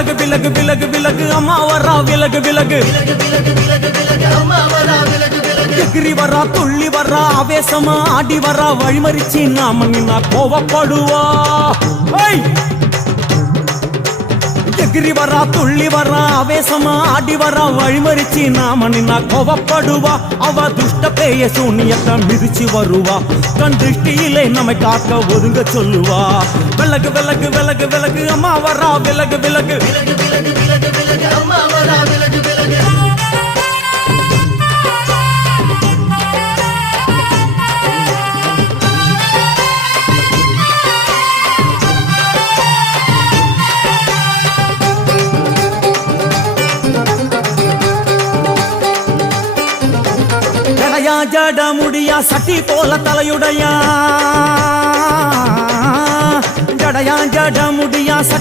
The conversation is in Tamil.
விலகு விலகு விலகு விலகு அம்மா வரா விலகு விலகு எகிரி வரா துள்ளி வரா ஆவேசமா ஆடி வரா வழிமறிச்சு நாம நின்னா கோவப்படுவா எகிரி வரா துள்ளி வரா ஆவேசமா ஆடி வரா வழிமறிச்சு நாம நின்னா கோவப்படுவா அவ துஷ்ட பேய சூனியத்தை மிதிச்சு வருவா கண் திருஷ்டியிலே நம்மை காக்க ஒதுங்க சொல்லுவா விலகு விலகு விலகு விலகு அம்மா வரா விலகு விலகு அம்மா வரா விலகு விலகு ஜட முடியா சட்டி போல தலையுடையா ஜடையா ஜட முடியா சட்டி